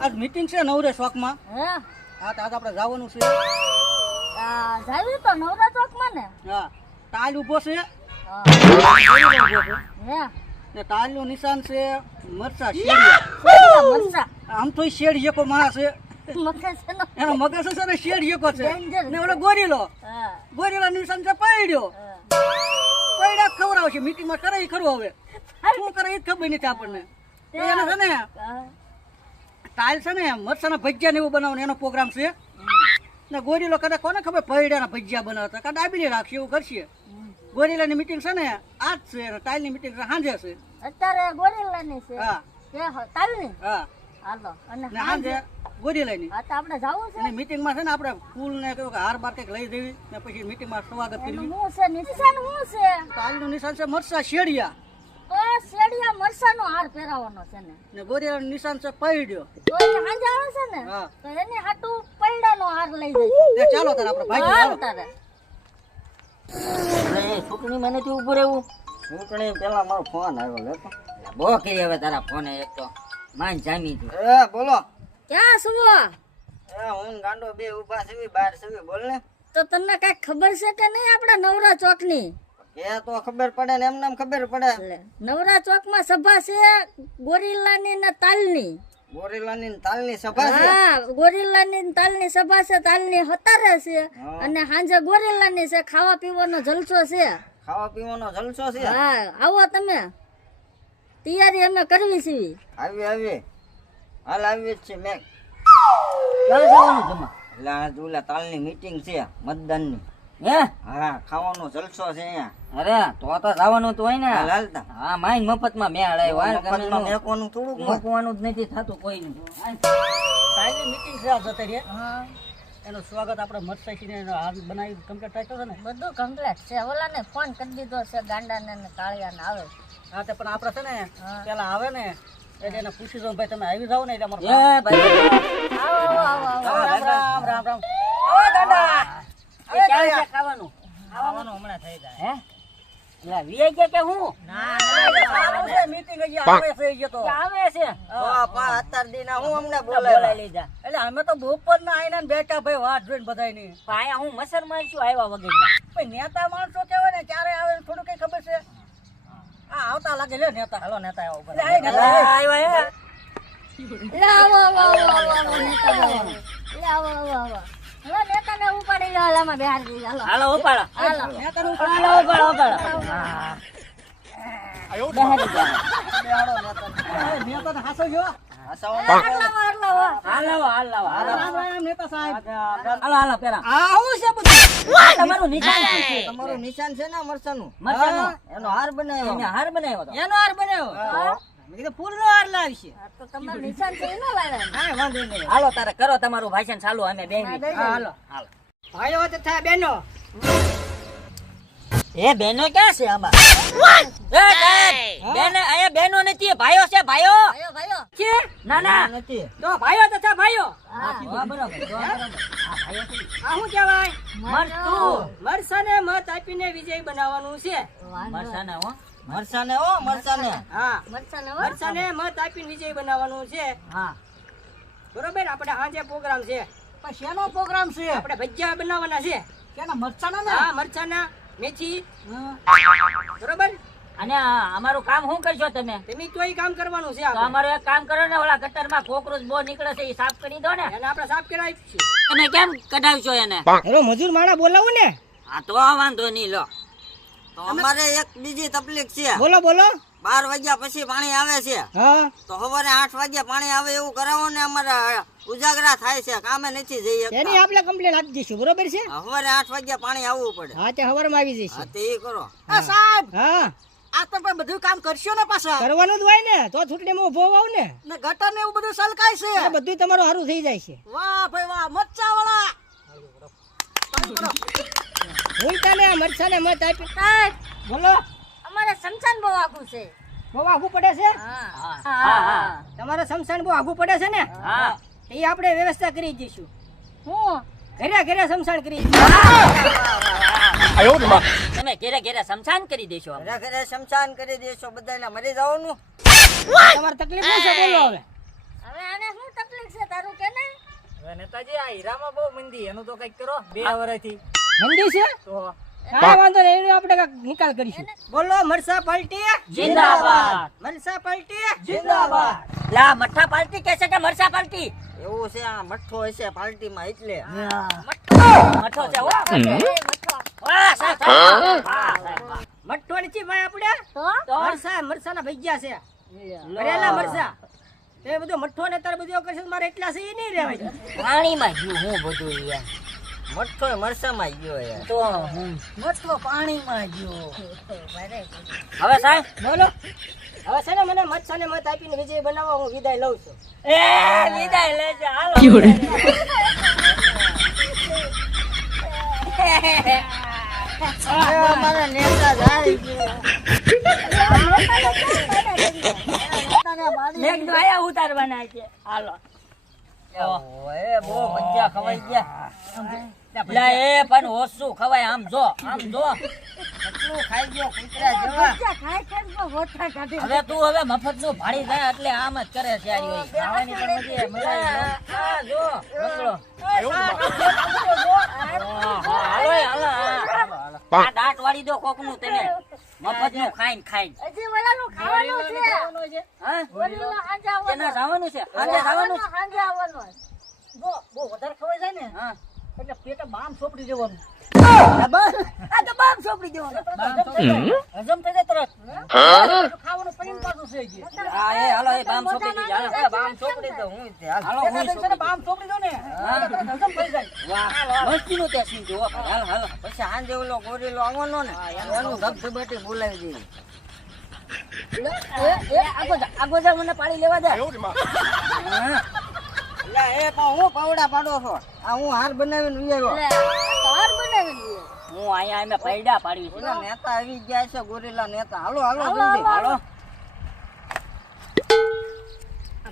આજ મીટિંગ છે નવરે ચોકમાં. હે હા તો આજ આપણે જવાનું છે. જાવી તો નવરા ચોકમાં ને. હા તાલ ઊભો છે. હા. હે હે ને તાલનું નિશાન છે મરચા શેડિયા. મરસા આમ તો શેડિયો કો માણસ છે. મગજ નો. એનો મગજ છે ને શેડિયો કો છે. Danger. ને ઓલો ગોરીલો. હા ગોરીલા નિશાન છે પૈડ્યો. પૈડા ખવડાવશે મીટિંગમાં કરે ઈ ખરું હવે. શું કરે ઈ જ ખબર નથી આપણને. તો એને છે ને તાલ છે ને મરચાના ભજીયા ને એવું બનાવવાનું એનો પ્રોગ્રામ છે. ને ગોરીલો કદાચ કોને ખબર પૈડાના ભજીયા બનાવતા કદાચ દાબીને રાખશે એવું કરશે. ગોરીલાની મીટિંગ છે ને આજ છે અને તાલની મીટિંગ છે સાંજે છે. અત્યારે ગોરીલાની છે. હા કે તાલની. હા હાલો અને ને સાંજે ગોરીલાની આ તો આપણે જાવું છે. એની મીટિંગમાં છે ને આપણે ફૂલ ને કેવું કે હાર બાર કંઈક લઈ દેવી ને પછી મીટિંગમાં સ્વાગત એનું કરવી. હું છે નિશાન હું છે. તાલનું નિશાન છે મરચા શેડિયા તો શેડિયા મરસાનો હાર પહેરાવવાનો છે ને. ને ગોરીલાનું નિશાન છે પૈડ્યો. તો એ હાંજે આવે છે ને. હા. તો એની હાટુ પૈડાનો હાર લઈ જઈશું. ને ચાલો તારે આપણે ભાગી હાલ ચાલો. તારે. છોકરી મને થી ઉભું રહેવું. ચૂંટણી પેલા મારો ફોન આવ્યો લેતો. બહુ કરી હવે તારા ફોને એક તો માન જામી તું. બોલો. ક્યાં સુવો? હું ગાંડો બે ઊભા છે બહાર છે બોલ ને. તો તમને કઈ ખબર છે કે નહીં આપડા નવરા ચોકની? કે તો ખબર પડે ને એમને એમ ખબર પડે. લે, નવરા ચોકમાં સભા છે ગોરીલાની ને તાલની. ગોરીલાની ને તાલની સભા છે. હા ગોરીલાની ને તાલની સભા છે. તાલની હતારે છે અને સાંજે ગોરીલાની છે. ખાવા પીવાનો જલસો છે. ખાવા પીવાનો જલસો છે. હા આવો તમે. તૈયારી અમે કરવી છે. આવી આવી હાલ આવી જ છે મેં. ક્યાં જવાનું જમા? એટલે આજ ઓલા તાલની મીટિંગ છે મતદાનની. હે હા ખાવાનો જલસો છે અહીંયા. અરે તો જવાનું તો હોય ને. હાલ હાલતા. હા માઈન મફતમાં મેં હડાય વાર ગમે મફતમાં નું. મેકવાનું થોડુંક હોય. મૂકવાનું જ નથી થતું કોઈનું. તાલની મીટિંગ છે આજ અત્યારે. હા એનું સ્વાગત આપણે મરચાઈને હાથ બનાવી કમ્પ્લીટ થાય છે ને. બધું કમ્પ્લીટ છે. ઓલાને ફોન કરી દીધો છે ગાંડાને ને કાળિયાને આવે. હા તે પણ આપણે છે ને પેલા આવે ને એટલે એને પૂછી દઉં ભાઈ તમે આવી જાવ ને એટલે અમારે એ ભાઈ આવો આવો આવો આવો. રામ રામ રામ રામ. આવે દાદા. એ ક્યારે છે ખાવાનું? આવવાનું હમણાં થઈ જાય. હે લા વીએ કે હું મીટિંગ આવે છે ઈ તો. આવે છે અત્યાર દીના હું અમને બોલાવી બોલાય. લઈ જા. એટલે અમે તો બપોરના આવીને ને બેઠા ભાઈ વાત જોઈને બધાયની. પાયા હું મસર મારશું આવ્યા વગરના. ભાઈ નેતા માણસો કહેવાય ને ક્યારે આવે ને થોડું કઈ ખબર છે. આ આવતા લાગે લે નેતા. હાલો નેતા આવો ઉપર. આવ્યા લે આવો આવો આવો આવો આવો નેતા આવો. લે આવો આવો આવો. હવે નેતાને ઉપાડી લો હાલામાં બેહાર દી હાલો. હાલો ઉપાડો. હાલો. નેતાનું હાલો ઉપાડો ઉપાડો. બેહારી જા. નેતાને હાસો જો. હાલો હાલો રામ રામ નેતા સાહેબ. હાલો હાલો પેલા આવું છે બધું. તમારું નિશાન શું છે? તમારું નિશાન છે ને મરચાનું. મરચાનો એનો હાર બનાવ્યો. એને હાર બનાવ્યો તો. એનો હાર બનાવ્યો. મેં કીધું ફૂલનો હાર લાવીશે. આ તો તમારું નિશાન છે એનો લાવ્યા. હા વાંધો નહીં. હાલો તારે કરો તમારું ભાષણ ચાલુ અમે બે હા, દઈ હા, હાલો હાલો. ભાઈઓ તથા બહેનો એ બેનો ક્યાં છે આમાં? એ બેન આયા બેનો નથી ભાઈઓ છે ભાઈઓ. ભાઈઓ ભાઈઓ. છે ના ના નથી. તો ભાઈઓ તથા ભાઈઓ હા બરોબર આ ભાઈઓ છે. આ શું કહેવાય મરચું મરસાને મત આપીને વિજય બનાવવાનું છે. મરચાના હો. મરચાને ઓ મરચાને. હા મરચાને હો. મરસાને મત આપીને વિજય બનાવવાનું છે. હા બરોબર આપણે સાંજે પ્રોગ્રામ છે. પણ શેનો પ્રોગ્રામ છે? આપણે ભજીયા બનાવવાના છે. કેના મરચાના ને? હા મરચાના મેથી. બરોબર અને અમારું કામ શું કરશો તમે? તમે તોય કામ કરવાનું છે તો આપણે. અમારું એક કામ કરો ને ઓલા ગટરમાં કોકરોચ બહુ નીકળે છે એ સાફ કરી દો ને. એને આપણે સાફ કરાવી છે. તમે કેમ કઢાવશો એને? હેલો મજૂર માણા બોલાવું ને? હા તો વાંધો નહીં લો. તો અમારે એક બીજી તકલીફ છે. બોલો બોલો. 12 વાગ્યા પછી પાણી આવે છે. હા તો સવારે 8 વાગ્યા પાણી આવે એવું કરાવો ને. અમારે ઉજાગરા થાય છે. કામે નથી જઈ શકતા. એની આપણે કમ્પ્લેન આપી દઈશું બરોબર છે. સવારે 8 વાગ્યા પાણી આવવું પડે. હા તે હવારમાં આવી જઈશું. હા તે ઈ કરો. સાહેબ હા આ તો પણ બધું કામ કરશો ને પાછા કરવાનું જ હોય ને તો ચૂંટણીમાં ઉભો હોવ ને ગટર ને એવું બધું સલકાય છે બધું તમારું સારું થઈ જાય છે વાહ ભાઈ વાહ મરચા વાળા ભૂલતા ને મરચા ને મત આપી સાહેબ, બોલો અમારે સમસાન બહુ આઘું છે. બહુ આઘું પડે છે હા હા તમારે સમસાન બહુ આઘું પડે છે ને હા એ આપણે વ્યવસ્થા કરી દઈશું હું ઘરે ઘરે સમસાન કરી તમે ઘેરે ઘેરે સમસાન કરી દેશો. ઘરે ઘરે શમશાન કરી દેશો. બધાને મરી જવાનું. તમારે તકલીફ શું છે બોલો હવે હવે આને શું તકલીફ છે તારું કે ને હવે નેતાજી આ હીરામાં બહુ મંદી એનું તો કઈક કરો 2 વર્ષથી મંદી છે તો કાંઈ વાંધો નહીં એનો આપણે કાંઈક નિકાલ કરીશું બોલો મરસા પાર્ટી જિંદાબાદ મરસા પાર્ટી જિંદાબાદ લા મઠ્ઠા પાર્ટી કે છે કે મરસા પાર્ટી એવું છે આ મઠ્ઠો હશે પાર્ટીમાં એટલે મઠ્ઠો છે હો મઠો વાહ સાહેબ વાહ મઠ્ઠો નથી ભાઈ આપણે તો મરસાના ભજીયા છે ભરેલા મરસા એ બધું મઠ્ઠો ને તાર બધું કરશે મારે એટલા છે ઈ નહીં રહેવાય પાણીમાં ગયું હું બધું યાર મઠ્ઠો મરસામાં ગયો યાર તો હું મઠ્ઠો પાણીમાં ગયો હવે સાહેબ બોલો હવે છે ને મને મત સાને મત આપીને વિજય બનાવો હું વિદાય લઉં છું એ વિદાય લેજો હાલો મારા નેતા જાય મેઘ તો આયા ઉતારવાના છે હાલો ઓએ બહુ મજા ખવાઈ ગયા લા એ પણ ઓછું ખવાય આમ જો કેટલું ખાઈ ગયો કૂતરા જેવા ખાઈ ખાઈ ગોઠા કાઢી હવે તું હવે મફત નું ભાડી જાય એટલે આમ જ કરે છે આરી હોય ખાવાની પણ મજા મજા આ જો બકડો આ દાંત વાળી દો કોક નું તને મફત નું ખાઈને હજી ઓલાનું ખાવાનું છે હા ઓલું હાંજા કેના જવાનું છે આજે જવાનું છે હાંજા આવવાનું જો બહુ વધારે ખવાઈ જાય ને હા એટલે પેટે બામ સોપડી દેવાનું આ તો બામ સોપડી દેવાનો હજમ થઈ જાય તરત ખાવાનું પડીને પાછું છે હજી. હા એ હાલો એ બામ સોપડી દીધી હાલો એ બામ સોપડી દો હું હાલો હું એના છે ને બામ સોપડી દો ને હજમ થઈ જાય વાહ મસ્તી નો ત્યાં સીન જો હાલો હાલો પછી સાંજે ઓલો ગોરીલો આવવાનો ને એનું ધબધબાટી બોલાવી દે આગો જા મને પાણી લેવા દે એટલે એ પણ હું પાવડા પાડો છો આ હું હાર બનાવીને લઈ આવ્યો તાર બનાવી હું અહીંયા અમે પૈડા પાડવી છે ઓલા નેતા આવી ગયા છે ગોરીલા નેતા હાલો હાલો જલ્દી હાલો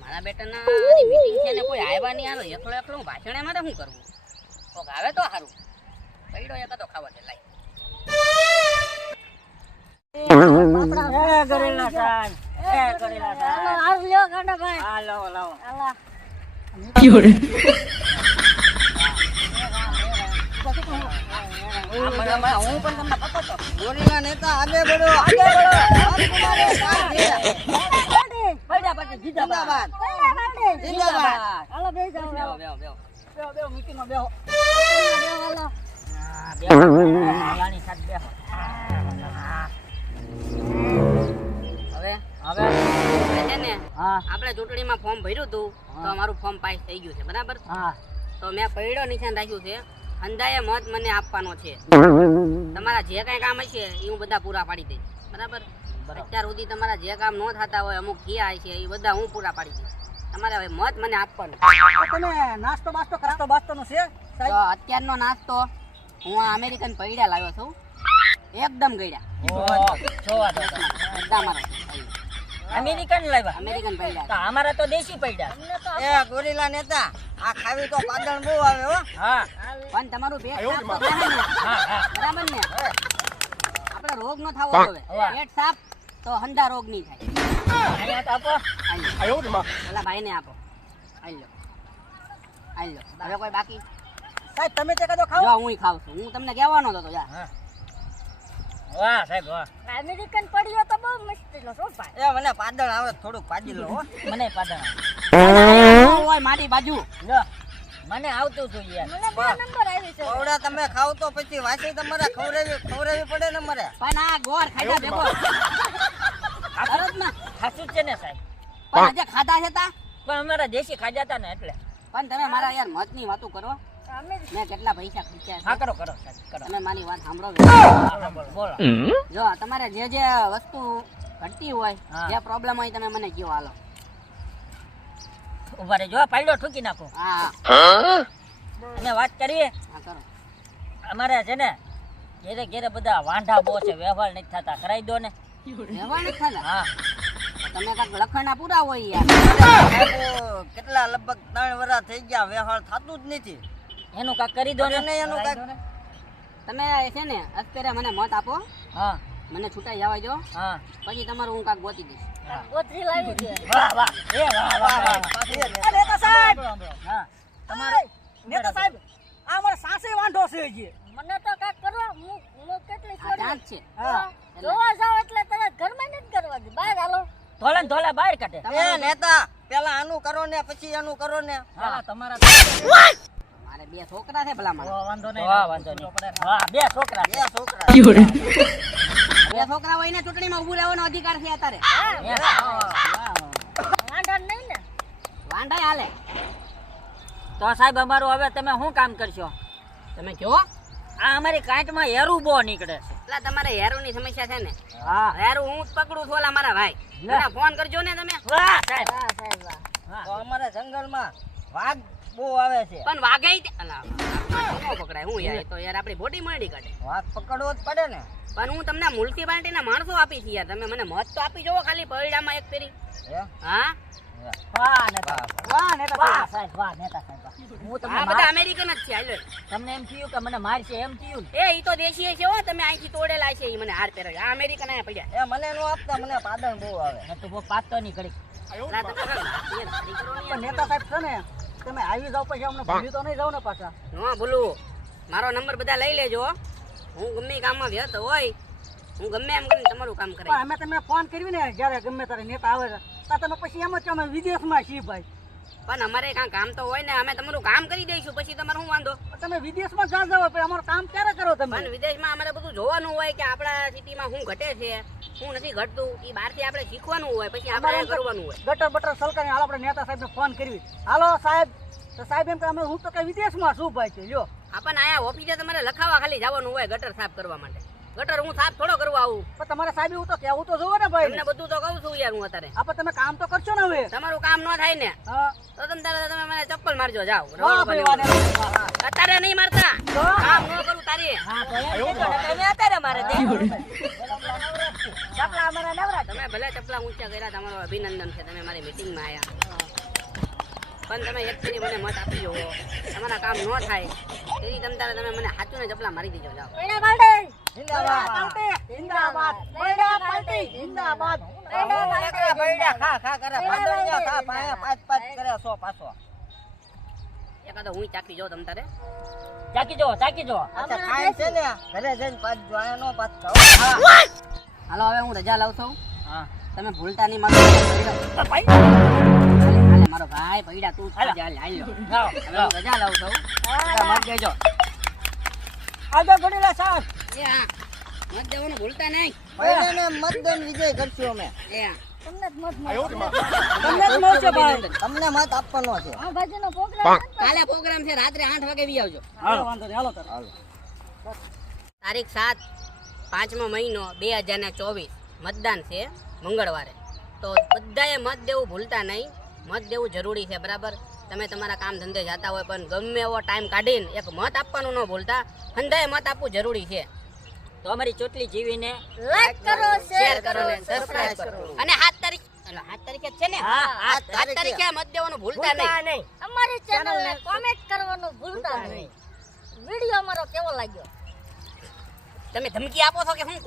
મારા બેટાના આની મીટિંગ છે ને કોઈ આવ્યા નહીં હાલો એકલો એકલો હું ભાષણ એમાં શું કરવું કોક આવે તો સારું પૈડો એક તો ખાવા દે લાઈ એ કરેલા સાન એ કરેલા સાન આવ લ્યો કાંડા ભાઈ હાલો લાવો આલા હું પણ તમને પકડતો ગોરીલા નેતા આગે બળો પૈડા પાટી જીંદાબાદ જિંદાબાદ હાલો બે જાઓ બેહો બેહો બેહો બેહો બેહો મીટિંગમાં બેહો હાલો લાની સાથ બેહો હવે હવે છે ને હા આપણે ચૂંટણીમાં ફોર્મ ભર્યું હતું તો અમારું ફોર્મ પાસ થઈ ગયું છે બરાબર હા તો મેં પૈડો નિશાન રાખ્યું છે અંદાજે મત મને આપવાનો છે તમારા જે કઈ કામ હશે એ હું બધા પૂરા પાડી દઈશ બરાબર અત્યાર સુધી તમારા જે કામ ન થતા હોય અમુક થયા છે એ બધા હું પૂરા પાડી દઈશ તમારે હવે મત મને આપવાનો તમે નાસ્તો બાસ્તો કરાતો બાસ્તોનો છે તો અત્યારનો નાસ્તો હું આ અમેરિકન પૈડા લાવ્યો છું એકદમ ગળ્યા જોવા દો બધા મારા અમેરિકન લાવ્યા અમેરિકન પૈડા તો અમારા તો દેશી પૈડા એ ગોરીલા નેતા આ ખાવી તો પાદણ બહુ આવે હો હા પણ તમારું પેટ સાફ તો થાય ને હા હા બરાબર ને આપણે રોગ ન થવો જોઈએ પેટ સાફ તો હંધા રોગ નહીં થાય અહીંયા તો આપો પેલા ભાઈને આપો આઈ લો હવે કોઈ બાકી સાહેબ તમે તે કદો ખાઓ જો હું ખાવ છું હું તમને કહેવાનો હતો યાર વાહ સાહેબ વાહ અમેરિકન પડ્યો તો બહુ મસ્તી નો શું ભાઈ એ મને પાદળ આવે થોડુંક પાજી લો હો મને પાડા હોય મારી બાજુ જો મને આવતું હતું યાર મને બે નંબર આવી છે પૌડા તમે ખાવ તો પછી વાસી તમારે ખવડાવવી પડે ને મારે પણ આ ગોળ ખાધા ભેગો તરત ના ખાસું જ છે ને સાહેબ પણ આજે ખાધા છે તા પણ અમારા દેશી ખાજા હતા ને એટલે પણ તમે મારા યાર મતની વાતો કરો મેં કેટલા પૈસા ખર્ચ્યા હા છે કરો કરો સાહેબ કરો તમે મારી વાત સાંભળો હા, બોલો બોલો જો તમારે જે જે વસ્તુ ઘટતી હોય હા. જે પ્રોબ્લેમ હોય તમે મને કહો હાલો ઉભા રહેજો પાયડો ઠૂકી નાખો હા અને વાત કરીએ હા કરો અમારે છે ને ઘેરે ઘેરે બધા વાંઢા બહુ છે વ્યવહાર નથી થતા કરાવી દો ને વ્યવહાર નથી થતા હા તો તમે કાંઈક લખણના પૂરા હોય યાર સાહેબ, કેટલા લગભગ 3 વર્ષ થઈ ગયા વ્યવહાર થતું જ નથી એનું કાંક કરી દો ને એને એનું કાંઈક તમે છે ને અત્યારે મને મત આપો હા મને છૂટાઈ જવા દો, હા પછી તમારું હું કાંક ગોતી દઈશ. ગોથરી લાવી છે. વાહ વાહ એ વાહ વાહ વાહ નેતા સાહેબ હા તમારે નેતા સાહેબ આ મારે સાસે વાંઢો છે હજી. મને તો કાંઈક કરવા હું કેટલી આ છોડી. જાત છે. હા જોવા જાવ એટલે તમે ઘરમાં નથી કરવા દે. બહાર હાલો. ધોળા ને ધોળા બહાર કાઢે એ નેતા પેલા આનું કરો ને પછી આનું કરો ને. હા તમારા મારે બે છોકરા છે ભલા માણસ. વાંધો નહીં હા બે છોકરા બે છોકરા બે છોકરા હોય ને ચૂંટણીમાં ઊભું રહેવાનો અધિકાર છે અત્યારે. વાંધો નહીં ને. વાંઢાય હાલે. તો સાહેબ અમારું હવે તમે શું કામ કરશો તમે જો આ અમારી કાંટમાં હેરું બહુ નીકળે છે એટલે તમારે હેરુની સમસ્યા છે ને, હા હેરું હું જ પકડું છું ઓલા મારા ભાઈ. લે. મને ફોન કરજો ને તમે. વાહ સાહેબ હા સાહેબ વાહ. હા. તો અમારા જંગલમાં વાઘ બહુ આવે છે. પણ વાઘાઈ અલા, ન પકડાય હું યાર, એ તો યાર આપણી બોડી મળી કાઢે. વાઘ પકડવો જ પડે ને. પણ હું તમને મ્યુનિસિપાલિટીના માણસો આપી છે યાર, તમે મને મત તો આપી જોવો ખાલી પૈડામાં એક ફેરી. હે? હા વાહ નેતા વાહ નેતા વાહ સાહેબ. સાહેબ વાહ નેતા સાહેબ વાહ. હું તમને આ બધા અમેરિકન જ છે. હાલો તમને એમ થયું કે મને મારશે એમ થયું ને? એ ઈ તો દેશી છે હો, તમે અહીંથી તોડેલા છે ઈ મને હાર પહેરાવે. આ અમેરિકન અહીંયા પડ્યા. એ મને નો આપતા, મને પાદળ બહુ આવે. મેં તો બહુ પાતો નહીં ઘડી ના, તમે કાંઈક યાર ગાડી કરો ને પણ યાર. નેતા સાહેબ છે ને તમે આવી જાવ પછી અમને ભૂલી તો નહીં જાવ ને પાછા. ન ભૂલું, મારો નંબર બધા લઈ લેજો. હું ગમે ઈ કામમાં વ્યસ્ત હોય, હું ગમે એમ કરીને તમારું કામ પણ કરાવીશ. અમે તમે ફોન કર્યું ને જ્યારે ગમે ત્યારે નેતા આવે છે તો તમે પછી એમ જ છો અમે વિદેશમાં છીએ ભાઈ. પણ અમારે કાંઈ કામ તો હોય ને, અમે તમારું કામ કરી દઈશું, પછી તમારે શું વાંધો. પણ તમે વિદેશમાં જા જાવ પછી અમારું કામ ક્યારે કરો તમે? પણ વિદેશમાં અમારે બધું જોવાનું હોય કે આપણા સિટીમાં શું ઘટે છે, શું નથી ઘટતું, એ બહારથી આપણે શીખવાનું હોય, પછી આપણે કરવાનું હોય. ગટર બટર સલકાની હાલ આપણે નેતા સાહેબને ફોન કરવી. હાલો સાહેબ, તો સાહેબ એમ કે અમે હું તો કઈ વિદેશમાં શું ભાઈ છે લ્યો. આપણને આયા ઓફિસે તમારે લખાવા ખાલી જવાનું હોય ગટર સાફ કરવા માટે. ગટર હું સાફ થોડો કરવા આવું, પણ તમારે સાહેબ એવું તો કહેવું તો જોવો ને ભાઈ. તમને બધું તો કહું છું યાર હું અત્યારે. આપણે તમે કામ તો કરશો ને હવે. તમારું કામ ન થાય ને હા તો તમે મને ચપ્પલ મારજો, જાઓ. વાહ ભાઈ વાહ નેતા સાહેબ, વાહ. અત્યારે નહીં મારતા, કામ ન કરું તારી. હા તો એમ કહેજો ને તમે અત્યારે મારે દે ચપલા અમારા નવરા. તમે ભલે ચપલા ઊંચા કર્યા, તમારો અભિનંદન છે, તમે મારી મીટિંગમાં આવ્યા. પણ તમે એક ફેરી મને મત આપી જવો, તમારા કામ ન થાય તેથી તમે મને હાચું ને ચપલા મારી દેજો, જાઓ. પૈડા પાલટી. જિંદાબાદ. જિંદાબાદ પૈડા પાર્ટી જિંદાબાદ. નેકરા ભઈડા ખા ખા કરે, પાંદડિયા ખા, પાયા પાંચ પાંચ કરે, સો પાછો. એકાદો હું ચાકી જાઉં તમ તારે. ચાકી જો અચ્છા ખાય છે ને ઘરે જઈને પાછો, આયા નો પાછો. હાલો હવે હું રજા લાવું છું, હા તમે ભૂલતા નહીં મારો ભાઈ. હાલે મારો ભાઈ પૈડા તું જ હાલો. હાલ હાલ લો. જાઓ હવે હું રજા લાવું છું. મત દેજો. આગળ ઘડીલા સાહેબ. એ હા, મત દેવાનું ભૂલતા નહીં. ભઈડાને મતદાન વિજય કરશું અમે. એ હા. તમને જ મત મળશે. તમને જ મળશે ભાઈ. તમને મત આપવાનો છે. આ બાજુનો પ્રોગ્રામ છે ને? કાલે પ્રોગ્રામ છે, રાત્રે 8 વાગે બી આવજો. હાલો વાંધો નહીં, હાલો તારે. તારીખ 7 5મો મહિનો 2024 મતદાન છે મંગળવારે. તો બધાએ મત દેવું ભૂલતા નહીં, મત દેવું જરૂરી છે બરાબર. તમે તમારા કામ ધંધે જતા હોય પણ ગમે એવો ટાઈમ કાઢીને એક મત આપવાનું ન ભૂલતા. હંધાએ મત આપવું જરૂરી છે. તો અમારી ચોટલી જીવીને લાઈક કરો, શેર કરો ને સબસ્ક્રાઇબ કરો. અને 7 તારીખ 7 તારીખે જ છે ને? હા, 7 તારીખે મત દેવાનું ભૂલતા નહીં. નહીં અમારી ચેનલને કોમેન્ટ કરવાનું ભૂલતા નહીં. વિડિયો અમારો કેવો લાગ્યો? તમે ધમકી આપો છો કે શું કહો?